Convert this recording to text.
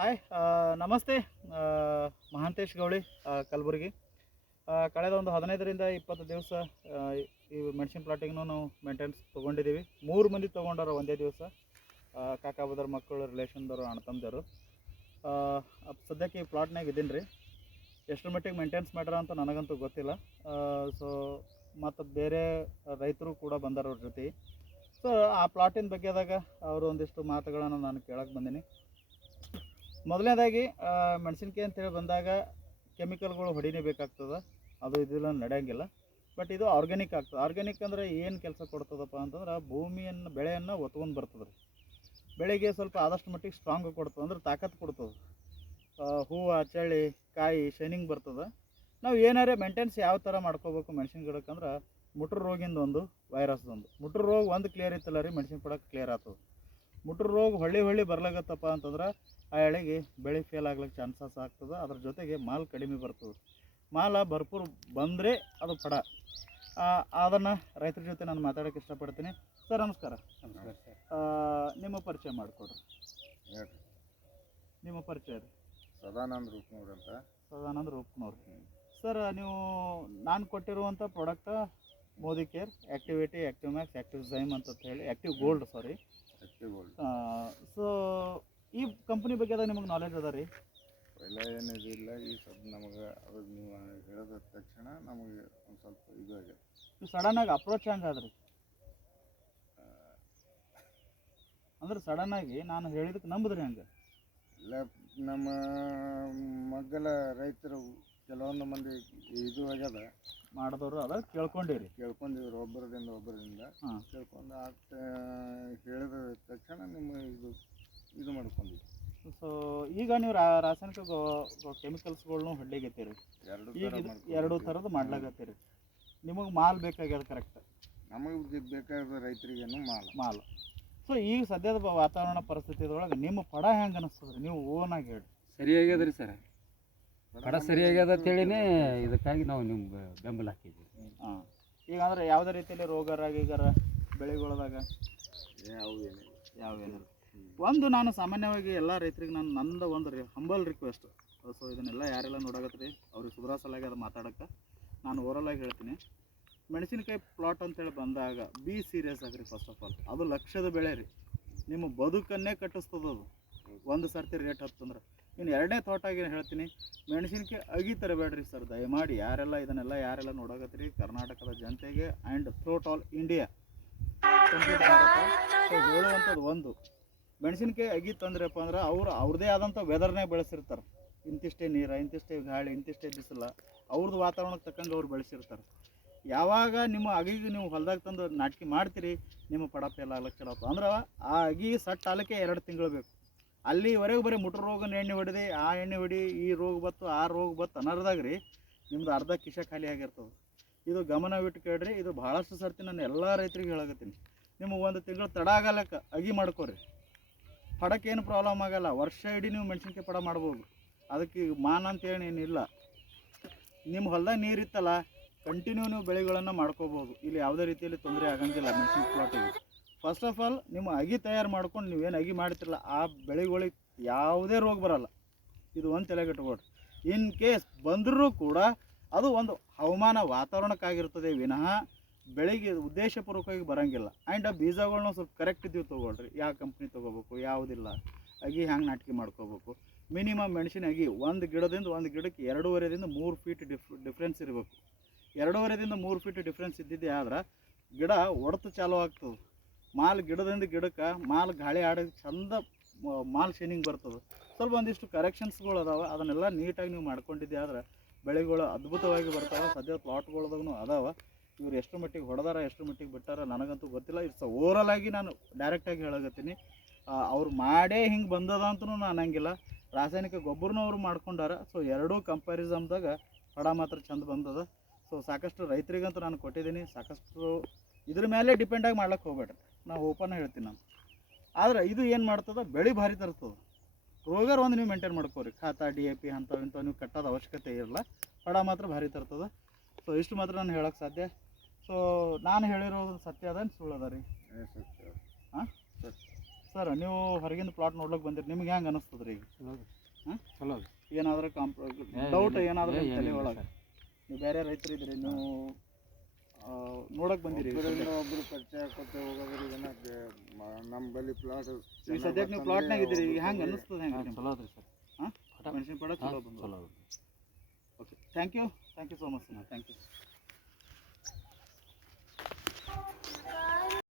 Hi ನಮಸ್ತೆ. ಮಹಾಂತೇಶ್ ಗೌಳಿ ಕಲಬುರಗಿ. ಕಳೆದ ಒಂದು ಹದಿನೈದರಿಂದ ಇಪ್ಪತ್ತು ದಿವಸ ಈ ಮೆಣಸಿನ ಪ್ಲಾಟಿಂಗ್ನು ನಾವು ಮೇಂಟೆನೆನ್ಸ್ ತೊಗೊಂಡಿದ್ದೀವಿ ಮೂರು ಮಂದಿ ತೊಗೊಂಡವರು ಒಂದೇ ದಿವಸ. ಕಾಕಾ ಬದರ ಮಕ್ಕಳು ರಿಲೇಷನ್ದವರು ಅಣ್ಣ ತಮ್ಮದವರು ಸದ್ಯಕ್ಕೆ ಈ ಪ್ಲಾಟ್ನಾಗ ಇದ್ದೀನಿ ರೀ. ಎಷ್ಟರ ಮಟ್ಟಿಗೆ ಮೇಂಟೆನ್ಸ್ ಮಾಡ್ಯಾರ ಅಂತ ನನಗಂತೂ ಗೊತ್ತಿಲ್ಲ. ಸೊ ಮತ್ತು ಬೇರೆ ರೈತರು ಕೂಡ ಬಂದಾರ ಅವ್ರ ಜೊತೆ. ಸೊ ಆ ಪ್ಲಾಟಿನ ಬಗ್ಗೆದಾಗ ಅವರು ಒಂದಿಷ್ಟು ಮಾತುಗಳನ್ನು ನಾನು ಕೇಳಕ್ಕೆ ಬಂದೀನಿ. ಮೊದಲನೇದಾಗಿ ಮೆಣಸಿನ್ಕಾಯಿ ಅಂತೇಳಿ ಬಂದಾಗ ಕೆಮಿಕಲ್ಗಳು ಹೊಡಿನೇ ಬೇಕಾಗ್ತದೆ. ಅದು ಇದಿಲ್ಲ ನಡೆಯಂಗಿಲ್ಲ. ಬಟ್ ಇದು ಆರ್ಗ್ಯಾನಿಕ್ ಆಗ್ತದೆ. ಆರ್ಗ್ಯಾನಿಕ್ ಅಂದರೆ ಏನು ಕೆಲಸ ಕೊಡ್ತದಪ್ಪ ಅಂತಂದ್ರೆ ಭೂಮಿಯನ್ನು, ಬೆಳೆಯನ್ನು ಒತ್ಕೊಂಡು ಬರ್ತದೆ ರೀ. ಬೆಳೆಗೆ ಸ್ವಲ್ಪ ಆದಷ್ಟು ಮಟ್ಟಿಗೆ ಸ್ಟ್ರಾಂಗ್ ಕೊಡ್ತದೆ ಅಂದ್ರೆ ತಾಕತ್ತು ಕೊಡ್ತದೆ. ಹೂವು ಚಳ್ಳಿ ಕಾಯಿ, ಶೈನಿಂಗ್ ಬರ್ತದೆ. ನಾವು ಏನಾರೇ ಮೇಂಟೆನ್ಸ್ ಯಾವ ಥರ ಮಾಡ್ಕೋಬೇಕು ಮೆಣಸಿನ ಗಿಡಕ್ಕೆ ಅಂದ್ರೆ ಮುಟ್ರು ರೋಗಿಂದ ಒಂದು ವೈರಸ್ದೊಂದು ಮುಟ್ರ ರೋಗ ಒಂದು ಕ್ಲಿಯರ್ ಇತ್ತಲ್ಲ ರೀ, ಮೆಣಸಿನ ಪಡಕ್ಕೆ ಕ್ಲಿಯರ್ ಆಗ್ತದೆ ಮುಟ್ರ ರೋಗ ಹೊಳ್ಳಿ ಹೊಳ್ಳಿ ಬರ್ಲಾಗತ್ತಪ್ಪ ಅಂತಂದ್ರೆ ಆ ಎಳೆಗೆ ಬೆಳೆ ಫೇಲ್ ಆಗ್ಲಿಕ್ಕೆ ಚಾನ್ಸಸ್ ಆಗ್ತದೆ. ಅದ್ರ ಜೊತೆಗೆ ಮಾಲ್ ಕಡಿಮೆ ಬರ್ತದೆ. ಮಾಲ ಭರ್ಪೂರ್ ಬಂದರೆ ಅದು ಪಡ. ಅದನ್ನು ರೈತರ ಜೊತೆ ನಾನು ಮಾತಾಡೋಕ್ಕೆ ಇಷ್ಟಪಡ್ತೀನಿ. ಸರ್ ನಮಸ್ಕಾರ. ನಿಮ್ಮ ಪರಿಚಯ ಮಾಡಿಕೊಡ್ರಿ. ಹೇಳ್ರಿ. ನಿಮ್ಮ ಪರಿಚಯ ರೀ. ಸದಾನಂದ ರೂಪ್ನವ್ರು ಅಂತ. ಸದಾನಂದ ರೂಪ್ನವ್ರು. ಸರ್ ನೀವು ನಾನು ಕೊಟ್ಟಿರುವಂಥ product Modicare activity active max active zyme ಅಂತ ಹೇಳಿ active gold sorry active gold so ಈ ಕಂಪ್ನಿ ಬಗ್ಗೆ ಅದ ನಿಮಗೆ ನಾಲೆಜ್ ಅದ ರೀ? ಎಲ್ಲ ಏನು ಇದಿಲ್ಲ ಈ ಸ್ವಲ್ಪ ನಮಗೆ ಅದು ನೀವು ಹೇಳಿದ ತಕ್ಷಣ ನಮಗೆ ಒಂದು ಸ್ವಲ್ಪ ಇದು ಆಗ್ಯದ ನೀವು ಸಡನ್ನಾಗಿ ಅಪ್ರೋಚ್ ಹೆಂಗೆ ಆದ್ರಿ? ಅಂದ್ರೆ ಸಡನ್ನಾಗಿ ನಾನು ಹೇಳಿದಕ್ಕೆ ನಂಬಿದ್ರಿ ಹಂಗೆ? ಇಲ್ಲ ನಮ್ಮ ಮಗ್ಗಲ ರೈತರು ಕೆಲವೊಂದು ಮಂದಿ ಇದು ಆಗ್ಯದ. ಮಾಡಿದವರು ಅದ ಕೇಳ್ಕೊಂಡಿರಿ. ಕೇಳ್ಕೊಂಡಿದ್ರು ಒಬ್ಬರದಿಂದ ಒಬ್ಬರಿಂದ. ಹಾಂ. ಕೇಳ್ಕೊಂಡು ಆಗ್ತಾ ಹೇಳಿದ ತಕ್ಷಣ ನಿಮ್ಮ ಇದು ಇದು ಮಾಡ್ಕೊಂಡಿದ್ವಿ ಸೊ ಈಗ ನೀವು ರಾ- ರಾಸಾಯನಿಕ ಕೆಮಿಕಲ್ಸ್ಗಳ್ನು ಹೊಡ್ಲಿಗತ್ತೀರಿ ಎರಡು ಈಗ ಥರ ಇದು ಮಾಡ್ಕೊಂಡ್ವಿ. ಎರಡು ಥರದ್ದು ಮಾಡ್ಲಾಗತ್ತೀರಿ. ನಿಮಗೆ ಮಾಲ್ ಬೇಕಾಗ್ಯದ ಕರೆಕ್ಟ್ ನಮಗೆ ಬೇಕಾದ ರೈತರಿಗೇನು ಮಾಲ. ಮಾಲ್. ಸೊ ಈಗ ಸದ್ಯದ ಬ- ವಾತಾವರಣ ಪರಿಸ್ಥಿತಿದೊಳಗೆ ನಿಮ್ಮ ಪಡ ಹೆಂಗೆ ಅನಿಸ್ತದ್ರಿ? ನೀವು ಓನಾಗಿ ಹೇಳಿ ಸರಿಯಾಗ್ಯದ ರೀ ಸರ್. ಪಡ ಸರಿಯಾಗ್ಯದ ಅಂತೇಳಿನೇ ಇದಕ್ಕಾಗಿ ನಾವು ನಿಮ್ಗೆ ಬೆಂಬಲ ಹಾಕಿದ್ವಿ. ಹಾಂ. ಈಗ ಅಂದ್ರೆ ಯಾವುದೇ ರೀತಿಯಲ್ಲಿ ರೋಗ ರಾಗಿಗರ ಬೆಳೆಗಳದಾಗ? ಯಾವ ಏನಿಲ್ಲ. ಯಾವ ಏನಿಲ್ಲ. ಒಂದು ನಾನು ಸಾಮಾನ್ಯವಾಗಿ ಎಲ್ಲ ರೈತರಿಗೆ ನಾನು ನಂದು ಒಂದು ರೀ ಹಂಬಲ್ ರಿಕ್ವೆಸ್ಟ್ ಸೊ ಇದನ್ನೆಲ್ಲ ಯಾರೆಲ್ಲ ನೋಡಕತ್ತೀರಿ ಅವ್ರಿಗೆ ಸುಧಾರಿಸಲಾಗಿ ಅದು ಮಾತಾಡೋಕ್ಕೆ ನಾನು ಓರಲಾಗಿ ಆಗಿ ಹೇಳ್ತೀನಿ. ಮೆಣಸಿನಕಾಯಿ ಪ್ಲಾಟ್ ಅಂತೇಳಿ ಬಂದಾಗ ಬಿ ಸೀರಿಯಸ್ ಆಗ್ರಿ ಫಸ್ಟ್ ಆಫ್ ಆಲ್ ಅದು ಲಕ್ಷದ ಬೆಳೆ ರೀ. ನಿಮ್ಮ ಬದುಕನ್ನೇ ಕಟ್ಟಿಸ್ತದ ಅದು. ಒಂದು ಸರ್ತಿ ರೇಟ್ ಹತ್ತಂದ್ರೆ ಇನ್ನು ಎರಡನೇ ತೋಟಾಗಿ ಹೇಳ್ತೀನಿ, ಮೆಣಸಿನಕಾಯಿ ಅಗಿ ತರಬೇಡ್ರಿ ಸರ್ ದಯಮಾಡಿ ಯಾರೆಲ್ಲ ಇದನ್ನೆಲ್ಲ ಯಾರೆಲ್ಲ ನೋಡಕತ್ರಿ, ಕರ್ನಾಟಕದ ಜನತೆಗೆ ಆ್ಯಂಡ್ ಥ್ರೋಟ್ ಆಲ್ ಇಂಡಿಯಾ ಹೇಳುವಂಥದ್ದು ಒಂದು. ಮೆಣಸಿನಕಾಯಿ ಅಗಿ ತಂದ್ರಪ್ಪ ಅಂದ್ರೆ ಅವ್ರು ಅವ್ರದೇ ಆದಂಥ ವೆದರ್ನೇ ಬೆಳೆಸಿರ್ತಾರೆ. ಇಂತಿಷ್ಟೇ ನೀರು, ಇಂತಿಷ್ಟೇ ಗಾಳಿ, ಇಂತಿಷ್ಟೇ ಬಿಸಿಲ ಅವ್ರದ್ದು ವಾತಾವರಣಕ್ಕೆ ತಕ್ಕಂಗೆ ಅವ್ರು ಬೆಳೆಸಿರ್ತಾರೆ. ಯಾವಾಗ ನಿಮ್ಮ ಅಗಿಗೆ ನೀವು ಹೊಲ್ದಾಗ ತಂದು ನಾಟಕಿ ಮಾಡ್ತೀರಿ, ನಿಮ್ಮ ಪಡಪ ಎಲ್ಲ ಲಕ್ಷಣ ಆಯ್ತು ಅಂದ್ರೆ ಆ ಅಗಿ ಸಟ್ ಆಲಕ್ಕೆ ಎರಡು ತಿಂಗಳು ಬೇಕು. ಅಲ್ಲಿವರೆಗೂ ಬರೀ ಮುಟ್ರ ರೋಗನ ಎಣ್ಣೆ ಹೊಡೆದು, ಆ ಎಣ್ಣೆ ಹೊಡಿ, ಈ ರೋಗ ಬತ್ತು, ಆ ರೋಗ ಬತ್ತು ಅನ್ನೋದಾಗ ರೀ ನಿಮ್ದು ಅರ್ಧ ಕಿಶ ಖಾಲಿ ಆಗಿರ್ತದೆ. ಇದು ಗಮನವಿಟ್ಟು ಕೇಳ್ರಿ, ಇದು ಭಾಳಷ್ಟು ಸರ್ತಿ ನಾನು ಎಲ್ಲ ರೈತರಿಗೆ ಹೇಳಕತ್ತೀನಿ. ನಿಮಗೆ ಒಂದು ತಿಂಗಳು ತಡ ಆಗಲಕ್ಕ ಅಗಿ ಮಾಡ್ಕೊರಿ. ಪಡಕ್ಕೆ ಏನು ಪ್ರಾಬ್ಲಮ್ ಆಗಲ್ಲ. ವರ್ಷ ಇಡೀ ನೀವು ಮೆಣಸಿನ್ಕಾಯಿ ಪಡ ಮಾಡ್ಬೋದು. ಅದಕ್ಕೆ ಮಾನ ಅಂತೇಳಿ ಏನಿಲ್ಲ. ನಿಮ್ಮ ಹೊಲ್ದಾಗ ನೀರು ಇತ್ತಲ್ಲ ಕಂಟಿನ್ಯೂ ನೀವು ಬೆಳೆಗಳನ್ನು ಮಾಡ್ಕೋಬೋದು. ಇಲ್ಲಿ ಯಾವುದೇ ರೀತಿಯಲ್ಲಿ ತೊಂದರೆ ಆಗಂಗಿಲ್ಲ ಮೆಣಸಿನ ಪ್ಲಾಟಿಗೆ ಫಸ್ಟ್ ಆಫ್ ಆಲ್ ನಿಮ್ಮ ಅಗಿ ತಯಾರು ಮಾಡ್ಕೊಂಡು ನೀವೇನು ಅಗಿ ಮಾಡ್ತಿರಲ್ಲ, ಆ ಬೆಳೆಗಳಿಗೆ ಯಾವುದೇ ರೋಗ ಬರಲ್ಲ. ಇದು ಒಂದು ತಲೆಗೆಟ್ಬೋದು ಇನ್ ಕೇಸ್ ಬಂದರೂ ಕೂಡ ಅದು ಒಂದು ಹವಾಮಾನ ವಾತಾವರಣಕ್ಕಾಗಿರ್ತದೆ. ವಿನಃ ಬೆಳೆಗೆ ಉದ್ದೇಶಪೂರ್ವಕವಾಗಿ ಬರೋಂಗಿಲ್ಲ. ಆ್ಯಂಡ್ ಆ ಬೀಜಗಳನ್ನ ಸ್ವಲ್ಪ ಕರೆಕ್ಟ್ ಇದ್ದೀವಿ ತೊಗೊಳ್ರಿ. ಯಾವ ಕಂಪ್ನಿ ತೊಗೋಬೇಕು, ಯಾವುದಿಲ್ಲ. ಅಗಿ ಹ್ಯಾಂಗೆ ನಾಟಿಕೆ ಮಾಡ್ಕೋಬೇಕು. ಮಿನಿಮಮ್ ಮೆಣಸಿನ ಅಗಿ ಒಂದು ಗಿಡದಿಂದ ಒಂದು ಗಿಡಕ್ಕೆ ಎರಡೂವರೆದಿಂದ ಮೂರು ಫೀಟ್ ಡಿಫ್ ಡಿಫ್ರೆನ್ಸ್ ಇರಬೇಕು. ಎರಡೂವರೆದಿಂದ ಮೂರು ಫೀಟ್ ಡಿಫ್ರೆನ್ಸ್ ಇದ್ದಿದ್ದೆ ಆದ್ರೆ ಗಿಡ ಒಡತು ಚಾಲು ಆಗ್ತದೆ. ಮಾಲ್ ಗಿಡದಿಂದ ಗಿಡಕ್ಕೆ ಮಾಲ್ ಗಾಳಿ ಆಡೋದು ಚಂದ ಮಾಲ್ ಶೈನಿಂಗ್ ಬರ್ತದೆ. ಸ್ವಲ್ಪ ಒಂದಿಷ್ಟು ಕರೆಕ್ಷನ್ಸ್ಗಳು ಅದಾವೆ. ಅದನ್ನೆಲ್ಲ ನೀಟಾಗಿ ನೀವು ಮಾಡ್ಕೊಂಡಿದ್ದೆ ಆದ್ರೆ ಬೆಳೆಗಳು ಅದ್ಭುತವಾಗಿ ಬರ್ತಾವೆ. ಸದ್ಯ ಪ್ಲಾಟ್ಗಳದಾಗೂ ಅದಾವೆ. ಇವ್ರು ಎಷ್ಟು ಮಟ್ಟಿಗೆ ಹೊಡೆದಾರ ಎಷ್ಟು ಮಟ್ಟಿಗೆ ಬಿಟ್ಟಾರ ನನಗಂತೂ ಗೊತ್ತಿಲ್ಲ. ಇಟ್ಸ್ ಓವರಲ್ ಆಗಿ ನಾನು ಡೈರೆಕ್ಟಾಗಿ ಹೇಳಕತ್ತೀನಿ. ಅವ್ರು ಮಾಡೇ ಹಿಂಗೆ ಬಂದದ ಅಂತೂ ನಾನು ಅನ್ನಂಗಿಲ್ಲ. ರಾಸಾಯನಿಕ ಗೊಬ್ಬರನೂ ಅವ್ರು ಮಾಡ್ಕೊಂಡಾರ. ಸೊ ಎರಡೂ ಕಂಪ್ಯಾರಿಸಮ್ದಾಗ ಹೊಡ ಮಾತ್ರ ಚಂದ ಬಂದದ. ಸೊ ಸಾಕಷ್ಟು ರೈತರಿಗಂತೂ ನಾನು ಕೊಟ್ಟಿದ್ದೀನಿ. ಸಾಕಷ್ಟು ಇದ್ರ ಮೇಲೆ ಡಿಪೆಂಡಾಗಿ ಮಾಡ್ಲಿಕ್ಕೆ ಹೋಗ್ಬೇಡ್ರಿ. ನಾವು ಓಪನ್ ಹೇಳ್ತೀನಿ ನಾನು. ಆದ್ರೆ ಇದು ಏನು ಮಾಡ್ತದ? ಬೆಳೆ ಭಾರಿ ತರ್ತದೆ. ರೋಗರ್ ಒಂದು ನೀವು ಮೇಂಟೈನ್ ಮಾಡ್ಕೋರಿ. ಖಾತ ಡಿ ಎ ಪಿ ಅಂಥವು ಇಂಥವು ನೀವು ಕಟ್ಟೋದು ಅವಶ್ಯಕತೆ ಇರಲ್ಲ. ಹೊಡ ಮಾತ್ರ ಭಾರಿ ತರ್ತದೆ. ಸೊ ಇಷ್ಟು ಮಾತ್ರ ನಾನು ಹೇಳೋಕ್ಕೆ ಸಾಧ್ಯ. ಸೊ ನಾನು ಹೇಳಿರೋದು ಸತ್ಯ ಅದ ಸುಳ್ಳು ಅದ ರೀ. ಹಾಂ? ಸರ್ ನೀವು ಹೊರಗಿಂದ ಪ್ಲಾಟ್ ನೋಡ್ಲಿಕ್ಕೆ ಬಂದಿರಿ ನಿಮ್ಗೆ ಹೆಂಗೆ ಅನಿಸ್ತದೆ ರೀ ಹಾಂ? ಚಲೋ ಏನಾದರೂ ಕಾಂಪ್ ಡೌಟ್. ಏನಾದರೂ ತಲೆ ಒಳಗೆ? ನೀವು ಬೇರೆ ರೈತರು ಇದ್ರಿ ನೀವು ನೋಡಕ್ಕೆ ಬಂದಿರಿ. ಒಬ್ರು ಪರಿಚಯ ಕೊಟ್ಟು ಹೋಗೋದ್ರಿ ಏನಕ್ಕೆ ನಮ್ಮ ಬಳಿ ಪ್ಲಾಟ್ ಈಗ ಸದ್ಯಕ್ಕೆ ನೀವು ಪ್ಲಾಟ್ನಾಗ ಇದ್ದೀರಿ ಈಗ ಹೆಂಗೆ ಅನಿಸ್ತದೆ ಹಾಂ, ಹೆಂಗೆ ಚಲೋ ಅದ್ರಿ ಸರ್. ಮೆಣಸಿನ ಪಡ ಹಾಂ, ಚಲೋ ಬಂದು ಚಲೋ okay thank you thank you so much thank you